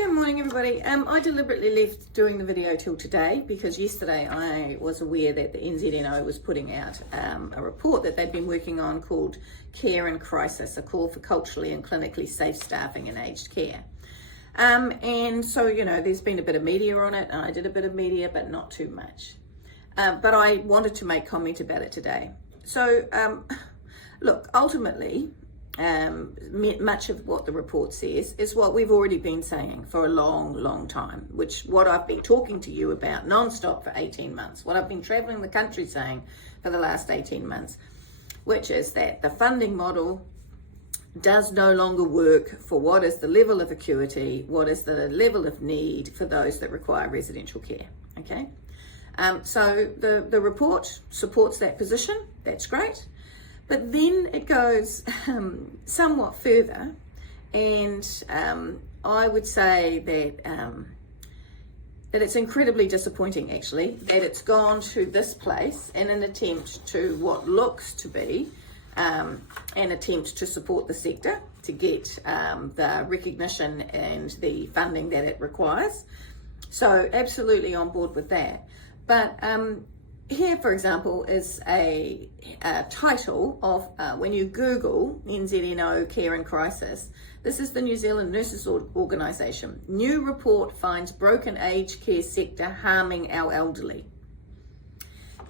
Good morning, everybody. I deliberately left doing the video till today because yesterday I was aware that the NZNO was putting out a report that they'd been working on called Care in Crisis, a call for culturally and clinically safe staffing in aged care. And so, there's been a bit of media on it, and I did a bit of media, but not too much. But I wanted to make comment about it today. So, look, ultimately, much of what the report says is what we've already been saying for a long time, what I've been talking to you about non-stop for 18 months, what I've been traveling the country saying for the last 18 months, which is that the funding model does no longer work for what is the level of acuity, what is the level of need for those that require residential care, okay? So the report supports that position, that's great. But then it goes somewhat further, and I would say that it's incredibly disappointing, actually, that it's gone to this place in an attempt to what looks to be an attempt to support the sector, to get the recognition and the funding that it requires. So absolutely on board with that. But here, for example, is a title of when you Google NZNO Care in Crisis. This is the New Zealand Nurses Organisation. New report finds broken aged care sector harming our elderly.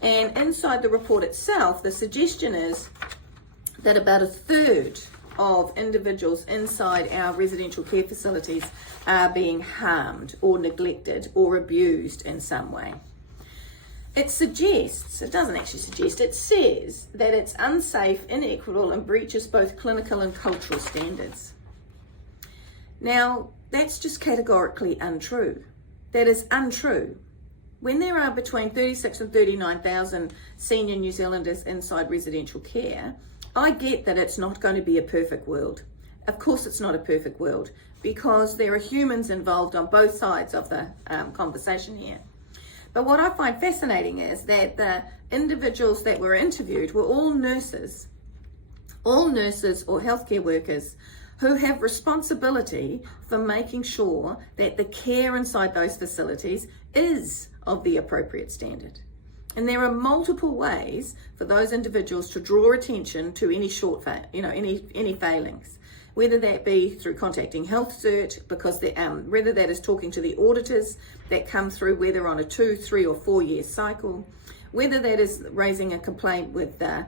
And inside the report itself, the suggestion is that about a third of individuals inside our residential care facilities are being harmed or neglected or abused in some way. It doesn't actually suggest, it says that it's unsafe, inequitable, and breaches both clinical and cultural standards. Now, that's just categorically untrue. That is untrue. When there are between 36 and 39,000 senior New Zealanders inside residential care, I get that it's not going to be a perfect world. Of course it's not a perfect world, because there are humans involved on both sides of the conversation here. But what I find fascinating is that the individuals that were interviewed were all nurses or healthcare workers who have responsibility for making sure that the care inside those facilities is of the appropriate standard. And there are multiple ways for those individuals to draw attention to any any failings. Whether that be through contacting Health Cert, because whether that is talking to the auditors that come through, whether on a 2, 3 or 4 year cycle, whether that is raising a complaint with the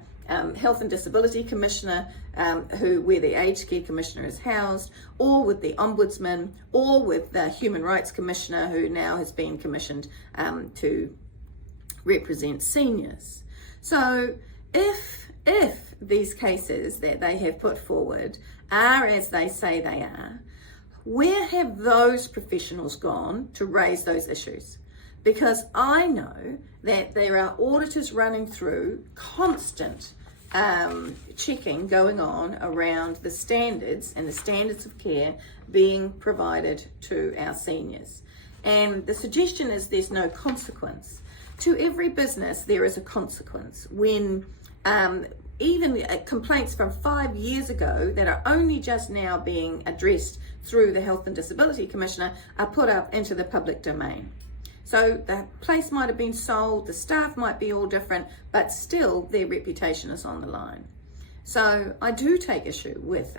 Health and Disability Commissioner, where the Aged Care Commissioner is housed, or with the Ombudsman, or with the Human Rights Commissioner, who now has been commissioned to represent seniors. So if these cases that they have put forward are as they say they are, where have those professionals gone to raise those issues? Because I know that there are auditors running through, constant checking going on around the standards and the standards of care being provided to our seniors. And the suggestion is there's no consequence. To every business, there is a consequence. When even complaints from 5 years ago that are only just now being addressed through the Health and Disability Commissioner are put up into the public domain. So the place might have been sold, the staff might be all different, but still their reputation is on the line. So I do take issue with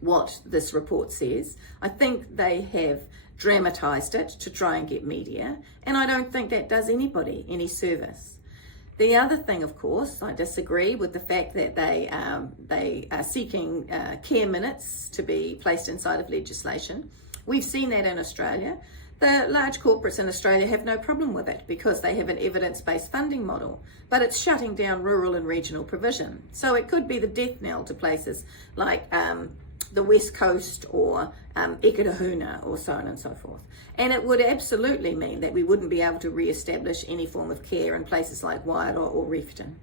what this report says. I think they have dramatized it to try and get media, and I don't think that does anybody any service. The other thing, of course, I disagree with the fact that they are seeking care minutes to be placed inside of legislation. We've seen that in Australia. The large corporates in Australia have no problem with it because they have an evidence-based funding model, but it's shutting down rural and regional provision. So it could be the death knell to places like the West Coast or Eketahuna or so on and so forth. And it would absolutely mean that we wouldn't be able to re-establish any form of care in places like Wairoa or Reefton.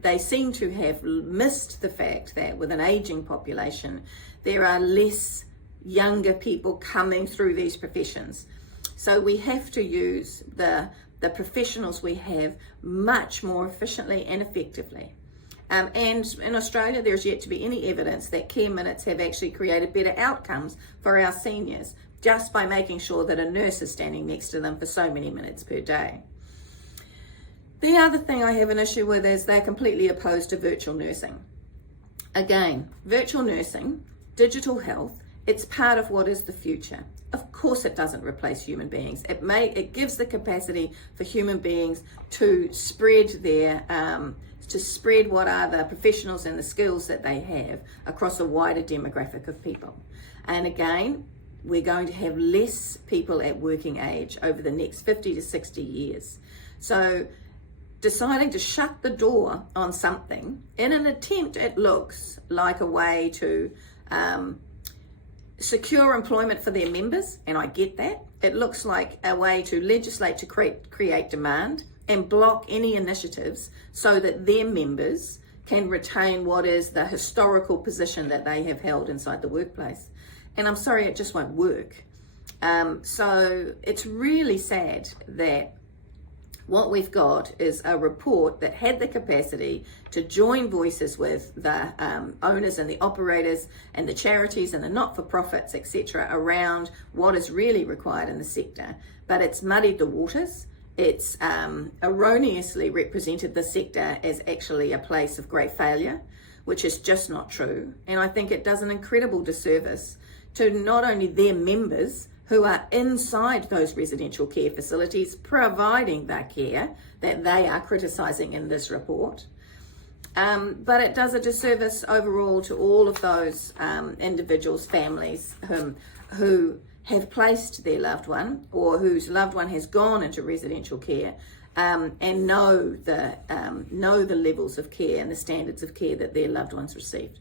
They seem to have missed the fact that with an ageing population, there are less younger people coming through these professions. So we have to use the professionals we have much more efficiently and effectively. And in Australia, there's yet to be any evidence that care minutes have actually created better outcomes for our seniors, just by making sure that a nurse is standing next to them for so many minutes per day. The other thing I have an issue with is they're completely opposed to virtual nursing. Again, virtual nursing, digital health, it's part of what is the future. Of course it doesn't replace human beings. It gives the capacity for human beings to spread what are the professionals and the skills that they have across a wider demographic of people. And again, we're going to have less people at working age over the next 50 to 60 years. So deciding to shut the door on something in an attempt, it looks like a way to secure employment for their members, and I get that. It looks like a way to legislate to create demand and block any initiatives so that their members can retain what is the historical position that they have held inside the workplace. And I'm sorry, it just won't work. So it's really sad that what we've got is a report that had the capacity to join voices with the owners and the operators and the charities and the not-for-profits, etc., around what is really required in the sector. But it's muddied the waters. It's erroneously represented the sector as actually a place of great failure, which is just not true. And I think it does an incredible disservice to not only their members who are inside those residential care facilities providing that care that they are criticising in this report, but it does a disservice overall to all of those individuals, families who have placed their loved one or whose loved one has gone into residential care and know the levels of care and the standards of care that their loved ones received.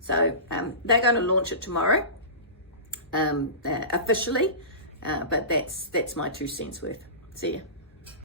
So they're going to launch it tomorrow. Officially, but that's my 2 cents worth. See ya.